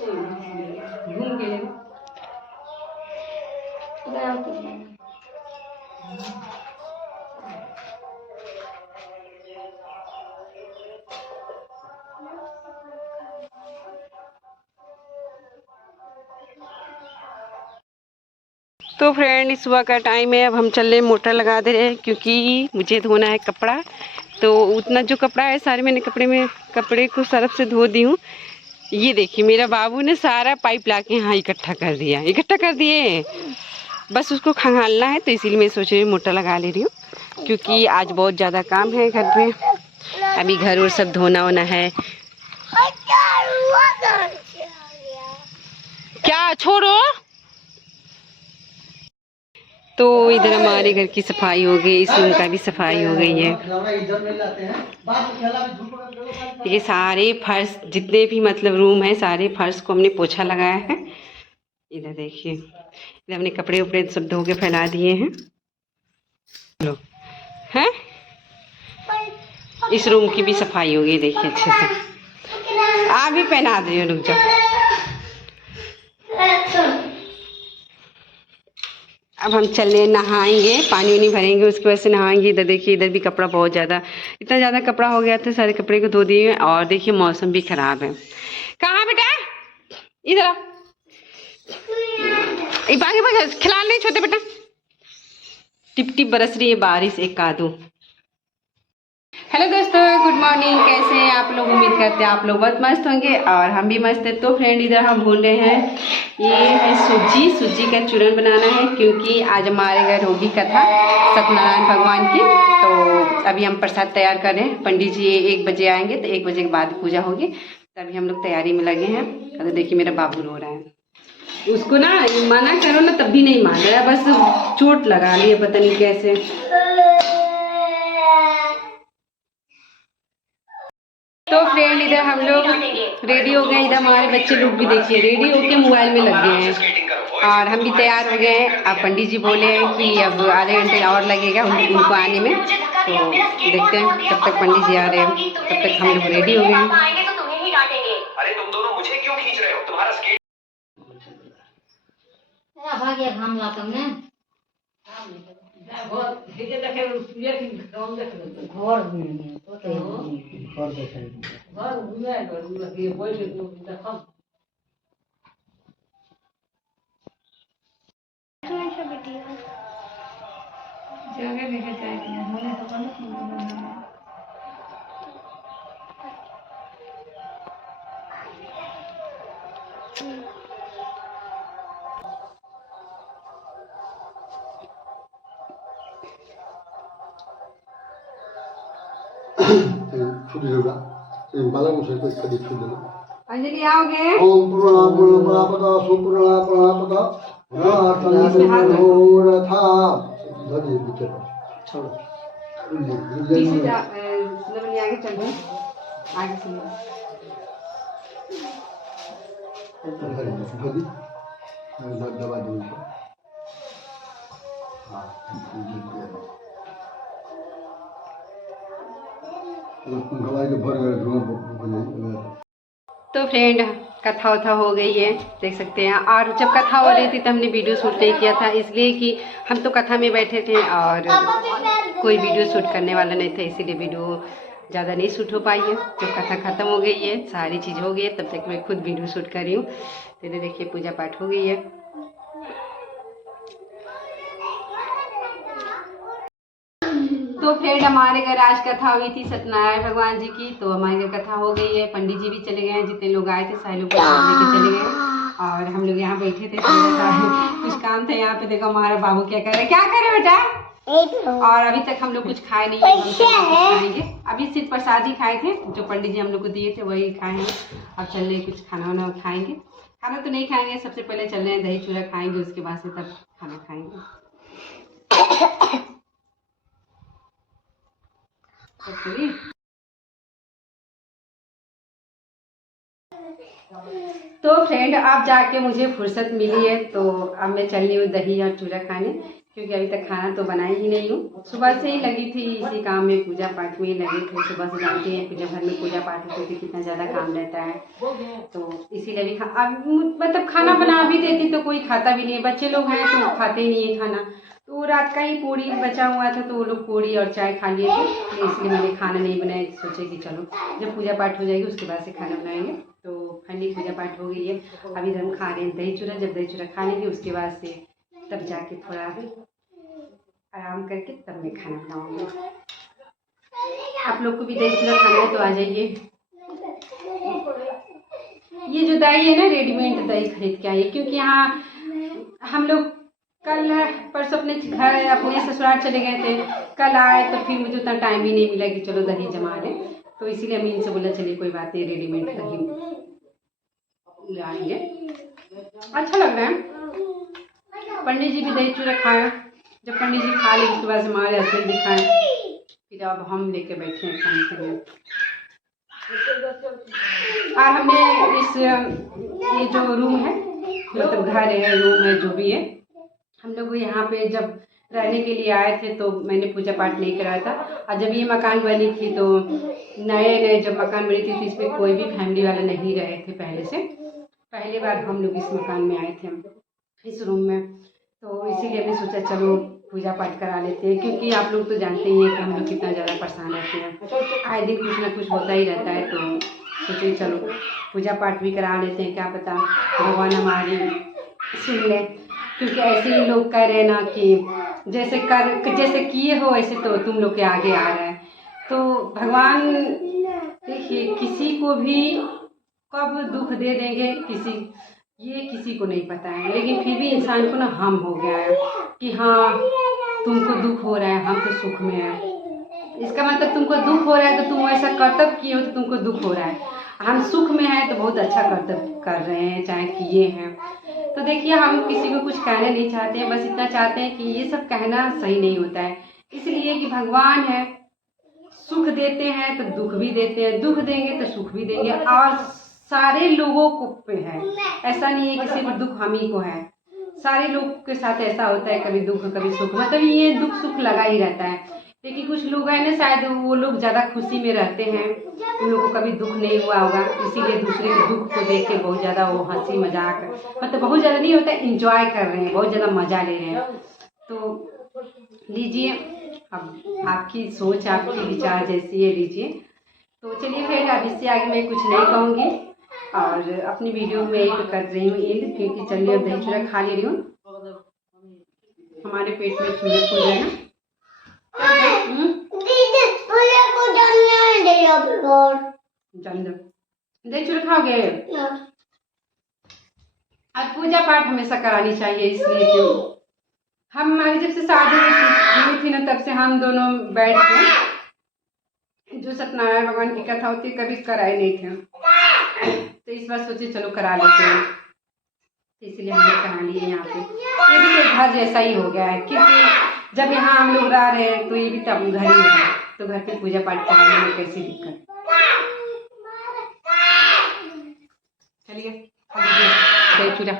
घूम के तो फ्रेंड सुबह का टाइम है। अब हम चल रहे मोटर लगा दे रहे हैं क्योंकि मुझे धोना है कपड़ा। तो उतना जो कपड़ा है सारे मैंने कपड़े को सर्फ से धो दी हूँ। ये देखिए मेरा बाबू ने सारा पाइप लाके यहाँ इकट्ठा कर दिए। बस उसको खंगालना है तो इसीलिए मैं सोच रही हूँ मोटर लगा ले रही हूँ क्योंकि आज बहुत ज़्यादा काम है घर पे। अभी घर और सब धोना होना है। क्या छोड़ो। तो इधर हमारे घर की सफाई हो गई, इस रूम का भी सफाई हो गई है। ये सारे फर्श जितने भी मतलब रूम है सारे फर्श को हमने पोछा लगाया है। इधर देखिए, इधर हमने कपड़े उपड़े सब धो के फैला दिए हैं। लो हैं, इस रूम की भी सफाई हो गई देखिए अच्छे से। आप भी पहना दे, रुक जाओ। अब हम चले नहाएंगे, पानी वानी भरेंगे, उसकी वजह से नहाएंगे। इधर देखिए, इधर भी कपड़ा बहुत ज़्यादा, इतना ज़्यादा कपड़ा हो गया था, सारे कपड़े को धो दिए। और देखिए मौसम भी ख़राब है। कहाँ बेटा, इधर आ, बाकी खिला नहीं छोटे बेटा। टिप टिप बरस रही है बारिश, एक कादू। हेलो दोस्तों, गुड मॉर्निंग। कैसे हैं आप लोग? उम्मीद करते हैं आप लोग बहुत मस्त होंगे और हम भी मस्त हैं। तो फ्रेंड इधर हम भून रहे हैं, ये है सूजी का चूरन बनाना है क्योंकि आज हमारे घर होगी कथा सत्यनारायण भगवान की। तो अभी हम प्रसाद तैयार कर रहे हैं। पंडित जी 1 बजे आएंगे तो 1 बजे के बाद पूजा होगी। तभी हम लोग तैयारी में लगे हैं। तो देखिए मेरा बाबू रो रहा है, उसको ना मना करो ना तब भी नहीं मान रहा है, बस चोट लगा ली है पता नहीं कैसे। तो फ्रेंड इधर हम लोग रेडी हो गए। इधर हमारे बच्चे लोग भी देखिए रेडी होके मोबाइल में लग गए हैं और हम भी तैयार हो गए हैं। अब पंडित जी बोले हैं कि अब आधे घंटे और लगेगा उनको आने में। तो देखते हैं कब तक पंडित जी आ रहे हैं, तब तक हम लोग रेडी हो गए हैं। अरे तुम दोनों मुझे क्यों खींच रहे हो? तुम्हारा स्केट अंजलि आओगे? ओम पूर्णा पूर्ण प्रापदा सुपूर्णा प्रापदा था धरी बिचर छोड़ो पीछे जा, आगे चल रहे आगे सुनो। धरी दबा दो। हाँ गवाई के भर गए। तो फ्रेंड कथा वथा हो गई है, देख सकते हैं। और जब कथा हो रही थी तो हमने वीडियो शूट नहीं किया था, इसलिए कि हम तो कथा में बैठे थे और कोई वीडियो शूट करने वाला नहीं था, इसीलिए वीडियो ज़्यादा नहीं शूट हो पाई है। जब कथा ख़त्म हो गई है, सारी चीज़ हो गई है, तब तक मैं खुद वीडियो शूट कर रही हूँ। तो इधर देखिए पूजा पाठ हो गई है। तो फ्रेंड हमारे घर आज कथा हुई थी सत्यनारायण भगवान जी की। तो हमारे घर कथा हो गई है, पंडित जी भी चले गए हैं, जितने लोग आए थे सारे लोग लेके चले गए और हम लोग यहाँ बैठे थे। कुछ काम था यहाँ पे। देखो हमारा बाबू क्या कर रहा है, क्या कर रहे बेटा। और अभी तक हम लोग कुछ खाए नहीं है, हम खाएंगे। अभी सिर्फ प्रसादी खाए थे जो पंडित जी हम लोग को दिए थे, वही खाए हैं। अब चल रहे कुछ खाना वाना खाएंगे। खाना तो नहीं खाएंगे, सबसे पहले चल रहे हैं दही चूड़ा खाएंगे, उसके बाद से तब खाना खाएंगे। तो फ्रेंड अब जाके मुझे फुर्सत मिली है तो अब मैं चल रही हूँ दही और चूड़ा खाने क्योंकि अभी तक खाना तो बनाई ही नहीं हूँ। सुबह से ही लगी थी इसी काम में, पूजा पाठ में ही लगी थी। सुबह से जानते हैं पूजा घर में पूजा पाठ होती थी, कितना ज़्यादा काम रहता है, तो इसीलिए भी अब मतलब खाना बना भी देती तो कोई खाता भी नहीं है। बच्चे लोग हैं तो खाते ही नहीं है खाना, तो रात का ही पूड़ी बचा हुआ था तो वो लोग पूड़ी और चाय खा लिए थे, तो इसलिए मैंने खाना नहीं बनाया। सोचे कि चलो जब पूजा पाठ हो जाएगी उसके बाद से खाना बनाएंगे। तो फाइनली पूजा पाठ हो गई है। अभी हम खा रहे हैं दही चूड़ा। जब दही चूड़ा खा लेंगे उसके बाद से तब जाके थोड़ा आराम करके तब मैं खाना बनाऊंगी। आप लोग को भी दही चूड़ा खाना है तो आ जाइए। ये जो दही है ना, रेडीमेड दही खरीद के आई, क्योंकि यहाँ हम लोग कल परसों अपने घर अपने ससुराल चले गए थे। कल आए तो फिर मुझे उतना टाइम ही नहीं मिला कि चलो दही जमा लें, तो इसीलिए हम इनसे बोला चलिए कोई बात नहीं, रेडीमेड दही लाएंगे। अच्छा लग रहा है। पंडित जी भी दही चूड़ा खाया। जब पंडित जी खा ले उसके बाद हमारे हस्बैंड भी खाए, फिर अब हम लेके बैठे हैं खाने के लिए। और हमने इस ये जो रूम है, मतलब घर है, रूम है, जो भी है, हम लोग यहाँ पे जब रहने के लिए आए थे तो मैंने पूजा पाठ नहीं कराया था। और जब ये मकान बनी थी तो नए जब मकान बनी थी तो इसमें कोई भी फैमिली वाले नहीं रहे थे पहले से। पहली बार हम लोग इस मकान में आए थे, इस रूम में, तो इसीलिए हमने सोचा चलो पूजा पाठ करा लेते हैं। क्योंकि आप लोग तो जानते ही हैं कि हम लोग कितना ज़्यादा परेशान रहते हैं, आए दिन कुछ ना कुछ होता ही रहता है, तो सोचे चलो पूजा पाठ भी करा लेते हैं, क्या पता भगवान हमारी सुन ले। क्योंकि ऐसे ही लोग कह रहे हैं ना कि जैसे किए हो ऐसे तो तुम लोग के आगे आ रहा है। तो भगवान देखिए किसी को भी कब दुख दे देंगे किसी को नहीं पता है, लेकिन फिर भी इंसान को ना हम हो गया है कि हाँ तुमको दुख हो रहा है, हम तो सुख में है। इसका मतलब तुमको दुख हो रहा है तो तुम ऐसा कर्तव्य किए हो तो तुमको दुख हो रहा है। हम सुख में हैं तो बहुत अच्छा कर्तव्य कर रहे हैं, चाहे किए हैं। तो देखिए हम किसी को कुछ कहना नहीं चाहते हैं, बस इतना चाहते हैं कि ये सब कहना सही नहीं होता है। इसलिए कि भगवान है, सुख देते हैं तो दुख भी देते हैं, दुख देंगे तो सुख भी देंगे, और सारे लोगों को पे है। ऐसा नहीं है कि सिर्फ दुख हम ही को है, सारे लोग के साथ ऐसा होता है, कभी दुख कभी सुख, मतलब ये दुख सुख लगा ही रहता है। लेकिन कुछ लोग हैं ना, शायद वो लोग ज़्यादा खुशी में रहते हैं, उन लोगों को कभी दुख नहीं हुआ होगा, इसीलिए दूसरे के दुख को देख के बहुत ज़्यादा वो हंसी मजाक, मतलब बहुत ज़्यादा नहीं होता, इंजॉय कर रहे हैं, बहुत ज़्यादा मज़ा ले रहे हैं। तो लीजिए, अब आपकी सोच आपके विचार जैसी है, लीजिए। तो चलिए फिर अब इससे आगे मैं कुछ नहीं कहूँगी, और अपनी वीडियो में एक कर रही हूँ एंड, क्योंकि चलिए अब दही चूड़ा खा ले रही हूँ, हमारे पेट में चूहे खुल रहे हैं। दही चूड़ा खाओगे? आज पूजा पाठ हमेशा करानी चाहिए, इसलिए क्यों हमारी जब से शादी हुई थी ना तब से हम दोनों बैठ के जो सत्यनारायण भगवान की कथा होती कभी कराए नहीं थे, तो इस बार सोचे चलो करा लेते हैं, इसलिए हम लोग करा लिए यहाँ पे। ये भी तो घर जैसा ही हो गया है, क्योंकि जब यहाँ हम लोग रह रहे हैं तो ये भी तो अपने घर ही है, तो घर पे पूजा पाठ कराने में कैसी दिक्कत। चलिए दही चूड़ा।